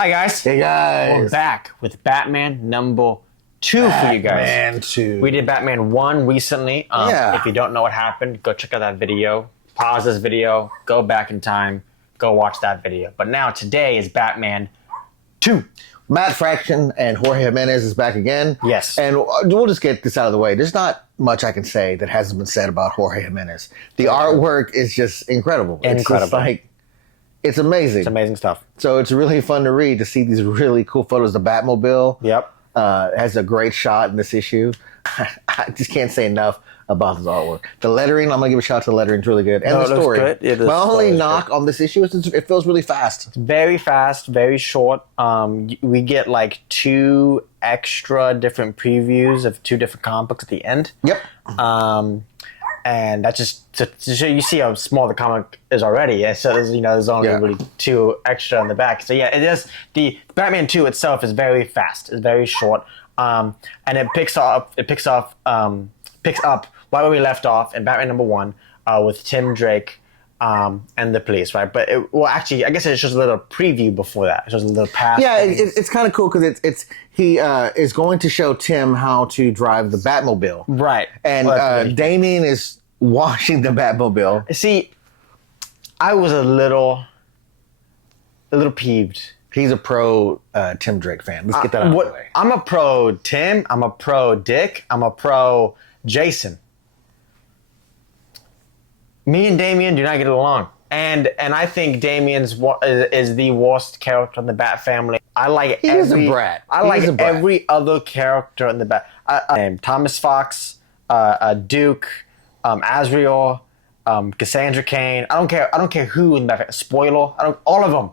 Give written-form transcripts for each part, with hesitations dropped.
Hi guys. Hey guys. We're back with Batman number 2 for you guys. Batman 2. We did Batman 1 recently. If you don't know what happened, go check out that video. Pause this video, go back in time, go watch that video. But now today is Batman 2. Matt Fraction and Jorge Jimenez is back again. Yes. And we'll just get this out of the way. There's not much I can say that hasn't been said about Jorge Jimenez. The artwork is just incredible. It's just like, it's amazing. It's amazing stuff. So it's really fun to read, to see these really cool photos. The Batmobile has a great shot in this issue. I just can't say enough about this artwork. The lettering, I'm going to give a shout out to the lettering. It's really good. And the story. Good. My only knock on this issue is it feels really fast. It's very fast, very short. We get like 2 extra different previews of 2 different comic books at the end. Yep. And that's just to show you see how small the comic is already. Yeah, so there's only really 2 extra on the back. So yeah, it is. The Batman 2 itself is very fast. It's very short. And it picks up right where we left off in Batman number 1 with Tim Drake and the police, right? But actually, I guess it's just a little preview before that. It's just a little past. Yeah, it's kind of cool because he is going to show Tim how to drive the Batmobile, right? And Damian is washing the Batmobile. See, I was a little peeved. He's a pro Tim Drake fan. Let's get that out of the way. I'm a pro Tim. I'm a pro Dick. I'm a pro Jason. Me and Damian do not get along. And I think Damian's is the worst character in the Bat family. I like He's a brat. I like every other character in the Bat. Thomas Fox, Duke, Azrael, Cassandra Cain. I don't care who in the Bat. Spoiler. All of them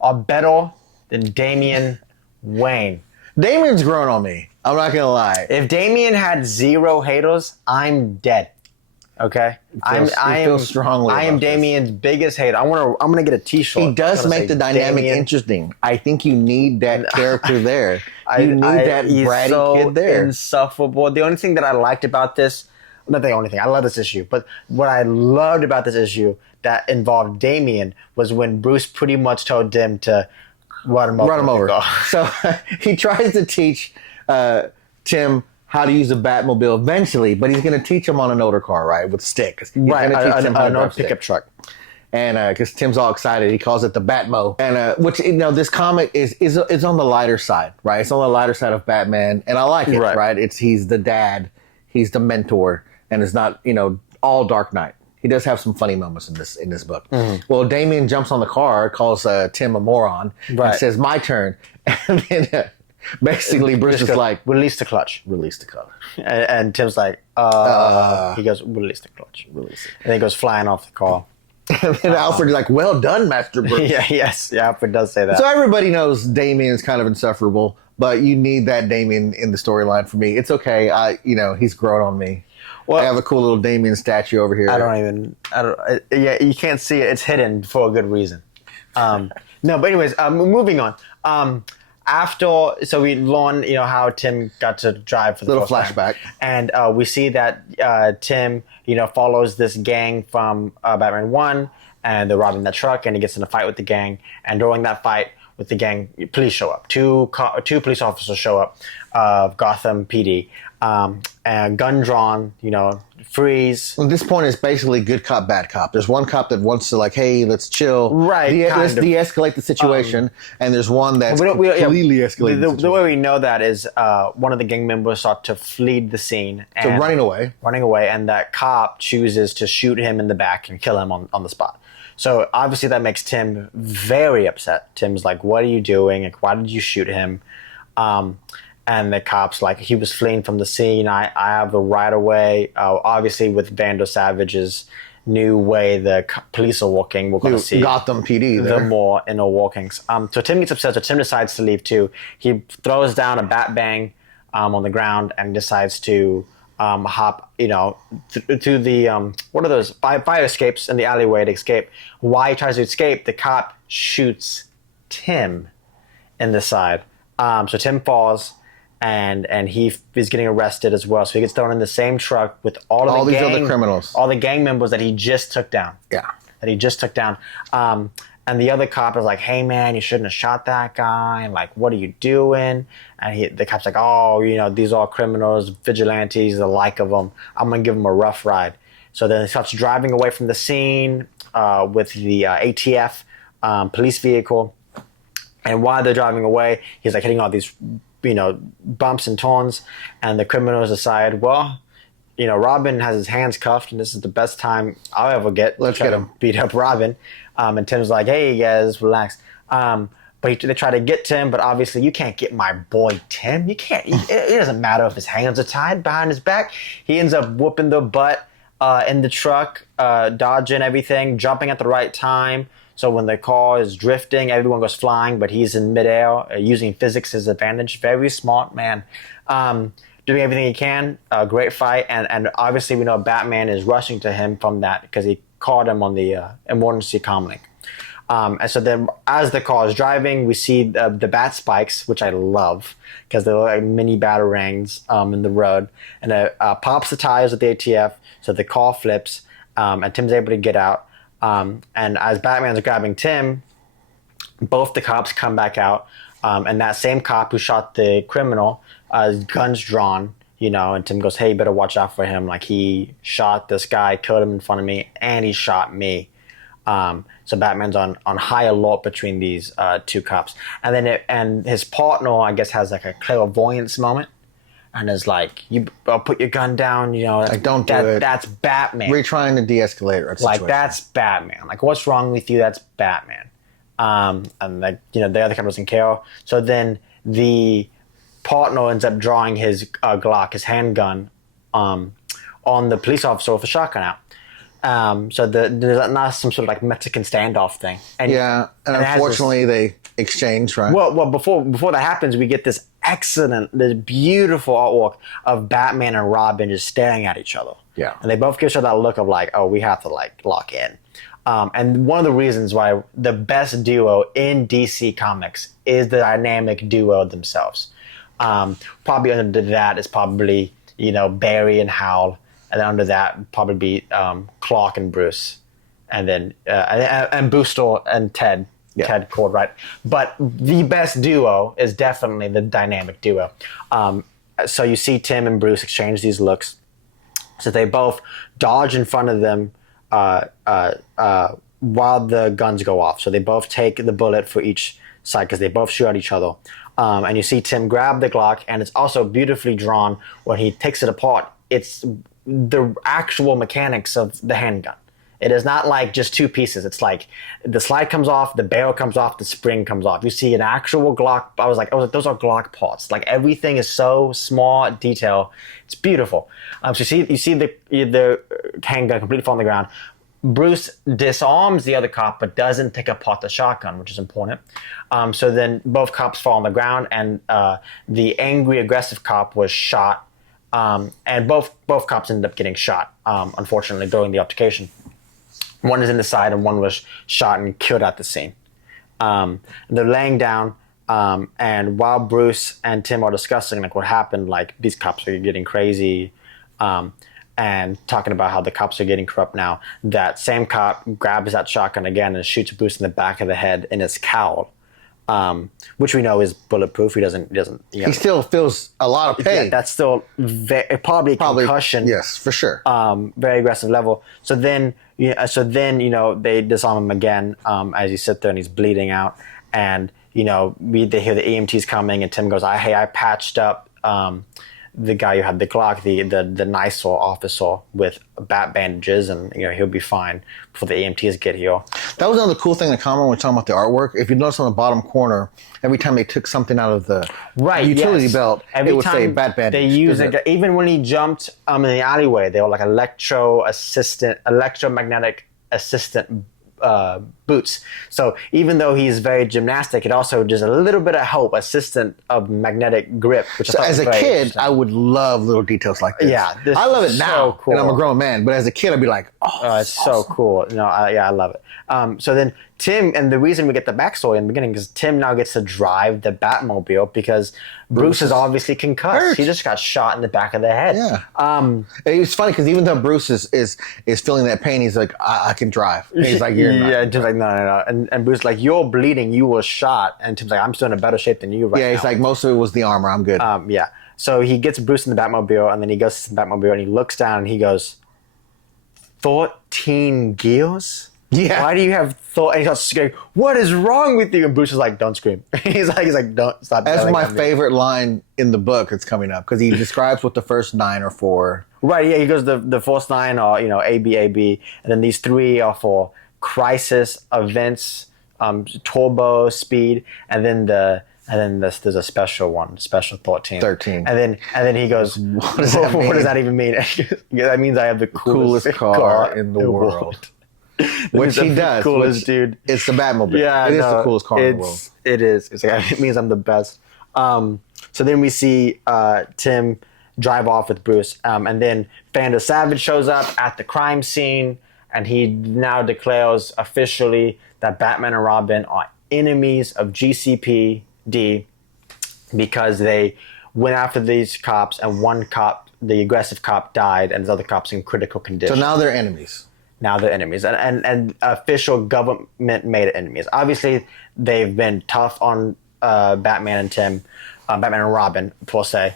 are better than Damian Wayne. Damian's grown on me. I'm not gonna lie. If Damian had 0 haters, I'm dead. Okay, I feel strongly. I am Damian's biggest hater. I'm gonna get a T-shirt. He does make the dynamic interesting. I think you need that character there. You need that bratty kid there. Insufferable. The only thing that I liked about this, not the only thing, I love this issue, but what I loved about this issue that involved Damian was when Bruce pretty much told Dim to run him over. So he tries to teach Tim how to use a Batmobile eventually, but he's going to teach him on an older car, right, with sticks. He's right, going to teach him how to drive pickup truck. And because Tim's all excited, he calls it the Batmo. And which this comic is on the lighter side, right? It's on the lighter side of Batman, and I like it, right? He's the dad, he's the mentor, and it's not all Dark Knight. He does have some funny moments in this book. Mm-hmm. Well, Damian jumps on the car, calls Tim a moron, and says, "My turn," and then. Basically, Bruce is like, release the clutch. Release the clutch. And Tim's like, he goes, release the clutch. Release it. And then he goes flying off the car. And then Alfred's like, well done, Master Bruce. Yeah, Alfred does say that. So everybody knows Damian is kind of insufferable, but you need that Damian in the storyline for me. It's okay. He's grown on me. Well, I have a cool little Damian statue over here. You can't see it. It's hidden for a good reason. No, but anyways, moving on. So we learn, how Tim got to drive for the little first flashback, time. And we see that Tim, follows this gang from Batman 1, and they're robbing that truck, and he gets in a fight with the gang. And during that fight with the gang, police show up. Two police officers show up of Gotham PD, and gun drawn, freeze. At this point, it's basically good cop, bad cop. There's one cop that wants to hey, let's chill. Right. Let's de-escalate the situation. And there's one that's completely escalating the situation. The way we know that is one of the gang members sought to flee the scene. So running away. And that cop chooses to shoot him in the back and kill him on the spot. So obviously that makes Tim very upset. Tim's like, what are you doing? Why did you shoot him? And the cop's like, he was fleeing from the scene. I have the right of way. Obviously, with Vander Savage's new way the police are working, we're going to see Gotham PD the more inner workings. So Tim gets upset. So Tim decides to leave too. He throws down a bat bang on the ground and decides to hop, to the what are those fire escapes in the alleyway to escape. While he tries to escape, the cop shoots Tim in the side. So Tim falls. And he is getting arrested as well. So he gets thrown in the same truck with all these other criminals, all the gang members that he just took down. Yeah, that he just took down. And the other cop is like, "Hey man, you shouldn't have shot that guy. And like, what are you doing?" And the cop's like, "Oh, these are all criminals, vigilantes, the like of them. I'm gonna give them a rough ride." So then he starts driving away from the scene with the ATF police vehicle. And while they're driving away, he's like hitting all these, bumps and turns. And the criminals decide, well, Robin has his hands cuffed, and this is the best time I'll ever get. Let's get him. Beat up Robin. And Tim's like, "Hey, guys, relax." But they try to get Tim, but obviously you can't get my boy Tim. You can't. It doesn't matter if his hands are tied behind his back. He ends up whooping the butt in the truck, dodging everything, jumping at the right time. So when the car is drifting, everyone goes flying, but he's in midair, using physics as advantage. Very smart man. Doing everything he can. Great fight. And obviously we know Batman is rushing to him from that because he caught him on the emergency comlink. And so then as the car is driving, we see the bat spikes, which I love because they're like mini batarangs in the road. And it pops the tires with the ATF, so the car flips, and Tim's able to get out. And as Batman's grabbing Tim, both the cops come back out, and that same cop who shot the criminal, guns drawn, and Tim goes, "Hey, you better watch out for him. Like, he shot this guy, killed him in front of me, and he shot me." So Batman's on high alert between these two cops. And then and his partner, I guess, has like a clairvoyance moment. And is like, "You put your gun down, like, don't do it. That's Batman." We're trying to de-escalate our situation. Like, that's Batman. Like, what's wrong with you? That's Batman. And like, the other cop doesn't care. So then the partner ends up drawing his Glock, his handgun, on the police officer with a shotgun out. So there's not some sort of like Mexican standoff thing. And unfortunately they exchange, right? Well, before that happens, we get this beautiful artwork of Batman and Robin just staring at each other. Yeah. And they both give each other that look of like, oh, we have to like lock in. And one of the reasons why the best duo in DC Comics is the dynamic duo themselves. Probably under that is probably, Barry and Hal. And then under that would probably be Clark and Bruce. And then and Booster and Ted. Yeah. Ted Cord, right? But the best duo is definitely the dynamic duo. So you see Tim and Bruce exchange these looks. So they both dodge in front of them while the guns go off. So they both take the bullet for each side because they both shoot at each other. And you see Tim grab the Glock, and it's also beautifully drawn when he takes it apart. It's the actual mechanics of the handgun. It is not like just two pieces. It's like the slide comes off, the barrel comes off, the spring comes off. You see an actual Glock. I was like, those are Glock parts. Like, everything is so small detail. It's beautiful. So you see the handgun completely fall on the ground. Bruce disarms the other cop, but doesn't take apart the shotgun, which is important. So then both cops fall on the ground, and the angry, aggressive cop was shot. And both cops ended up getting shot, unfortunately, during the altercation. One is in the side, and one was shot and killed at the scene. They're laying down, and while Bruce and Tim are discussing like what happened, like these cops are getting crazy, and talking about how the cops are getting corrupt now, that same cop grabs that shotgun again and shoots Bruce in the back of the head in his cowl, which we know is bulletproof. He doesn't. He still feels a lot of pain. Yeah, that's still probably concussion. Yes, for sure. Very aggressive level. So then they disarm him again as he sits there and he's bleeding out, and they hear the EMTs coming, and Tim goes, "Hey, I patched up the guy who had the Glock, the nicer officer, with bat bandages, and he'll be fine before the EMTs get here." That was another cool thing in the comic when we're talking about the artwork. If you notice on the bottom corner, every time they took something out of the utility belt, it would say bat bandage. They use it. Even when he jumped in the alleyway, they were like electromagnetic assistant boots. So even though he's very gymnastic, it also just a little bit of help, assistant of magnetic grip. Which so as a kid, I would love little details like this. Yeah, I love it now, cool. And I'm a grown man. But as a kid, I'd be like, it's awesome. So cool. I love it. So then Tim, and the reason we get the backstory in the beginning is Tim now gets to drive the Batmobile because Bruce is obviously concussed. hurt. He just got shot in the back of the head. Yeah. It's funny because even though Bruce is feeling that pain, he's like, I can drive. And he's like, you're not. Yeah, Tim's like, no. And Bruce is like, you're bleeding. You were shot. And Tim's like, I'm still in a better shape than you right now. Yeah, he's like, most of it was the armor. I'm good. Yeah. So he gets Bruce in the Batmobile, and then he goes to the Batmobile, and he looks down, and he goes, 14 gears? Yeah. Why do you have thought? And he starts screaming, what is wrong with you? And Bruce is like, don't scream. he's like, don't stop. That's my favorite line in the book that's coming up because he describes what the first 9 are for. Right, yeah, he goes, the first 9 are, AB, and then these 3 are for crisis, events, turbo, speed, and then there's a special one, special 13. And then he goes, what does that even mean? That means I have the coolest car in the world. Which he does. Coolest dude. It's the Batmobile. Yeah, it is the coolest car in the world. It is. It means I'm the best. So then we see Tim drive off with Bruce, and then Fanda Savage shows up at the crime scene, and he now declares officially that Batman and Robin are enemies of GCPD because they went after these cops, and one cop, the aggressive cop, died, and the other cop's in critical condition. So now they're enemies. Now they're enemies, and official government-made enemies. Obviously, they've been tough on Batman and Robin, per se,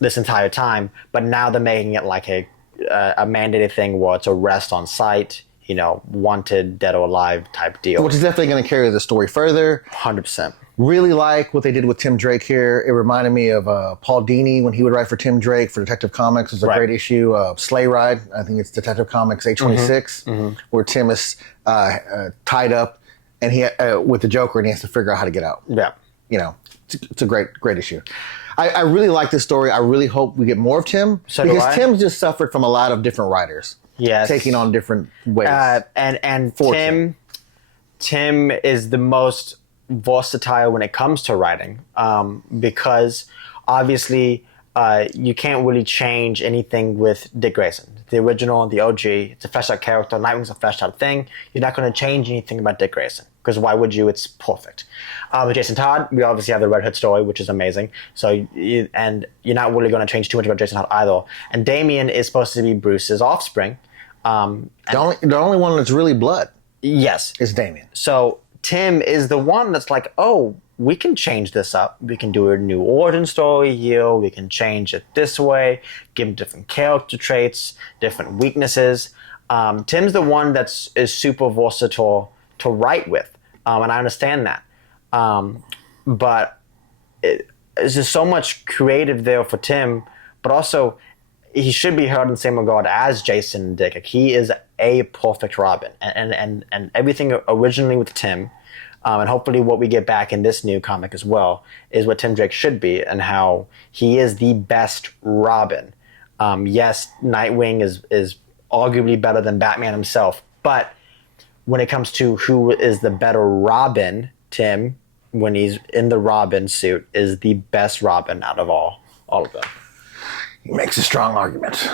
this entire time. But now they're making it like a mandated thing where it's arrest on sight, wanted, dead or alive type deal. Which is definitely going to carry the story further. 100%. Really like what they did with Tim Drake here. It reminded me of Paul Dini when he would write for Tim Drake for Detective Comics. It's a great issue. Sleigh Ride, I think it's Detective Comics 826, where Tim is tied up and he with the Joker, and he has to figure out how to get out. Yeah. It's a great issue. I really like this story. I really hope we get more of Tim. So because Tim's just suffered from a lot of different writers. Yes. Taking on different ways. And Tim is the most versatile when it comes to writing, because obviously you can't really change anything with Dick Grayson. The original, the OG, it's a fleshed out character. Nightwing's a fleshed out thing. You're not going to change anything about Dick Grayson because why would you? It's perfect. With Jason Todd, we obviously have the Red Hood story, which is amazing. So you're not really going to change too much about Jason Todd either. And Damian is supposed to be Bruce's offspring. The only one that's really blood. Yes, is Damian. So Tim is the one that's like, oh, we can change this up. We can do a new origin story here. We can change it this way, give him different character traits, different weaknesses. Tim's the one is super versatile to write with, and I understand that. But there's just so much creative there for Tim, but also he should be held in the same regard as Jason and Dick. Like, he is a perfect Robin, and everything originally with Tim, and hopefully what we get back in this new comic as well is what Tim Drake should be and how he is the best Robin. Yes, Nightwing is arguably better than Batman himself, but when it comes to who is the better Robin, Tim, when he's in the Robin suit, is the best Robin out of all of them. He makes a strong argument.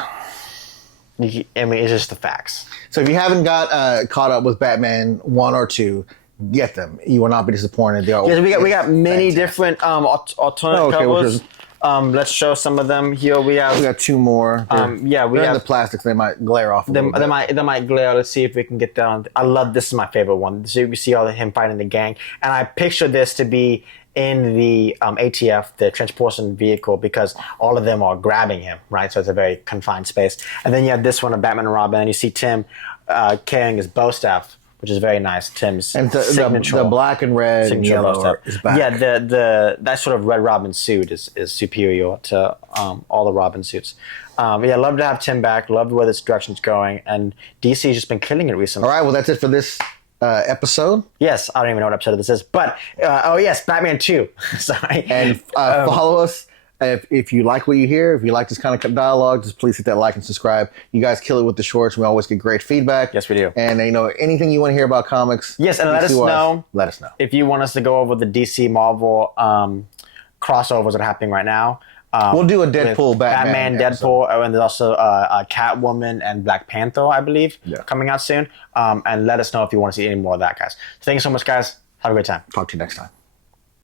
I mean, it's just the facts. So if you haven't got caught up with Batman 1 or 2, get them. You will not be disappointed. Yes, we got many different alternate covers. Let's show some of them here. We got 2 more. We have the plastics. They might glare off. They might glare. Let's see if we can get down. I love this. Is my favorite one. So we see all of him fighting the gang, and I picture this to be in the ATF, the transportation vehicle, because all of them are grabbing him, right? So it's a very confined space. And then you have this one of Batman and Robin, and you see Tim carrying his bow staff, which is very nice. Tim's and signature. The black and red and yellow is back. Yeah, that sort of red Robin suit is superior to all the Robin suits. Love to have Tim back. Love where this direction's going, and DC's just been killing it recently. All right, well that's it for this episode. Yes, I don't even know what episode this is, but Batman 2. Sorry. And follow us. If you like what you hear, if you like this kind of dialogue, just please hit that like and subscribe. You guys kill it with the shorts. We always get great feedback. Yes, we do. And anything you want to hear about comics. Yes, and let us know. Let us know if you want us to go over the DC Marvel crossovers that are happening right now. We'll do a Deadpool, Batman, Deadpool, and there's also a Catwoman and Black Panther, I believe, coming out soon. And let us know if you want to see any more of that, guys. So thank you so much, guys. Have a great time. Talk to you next time.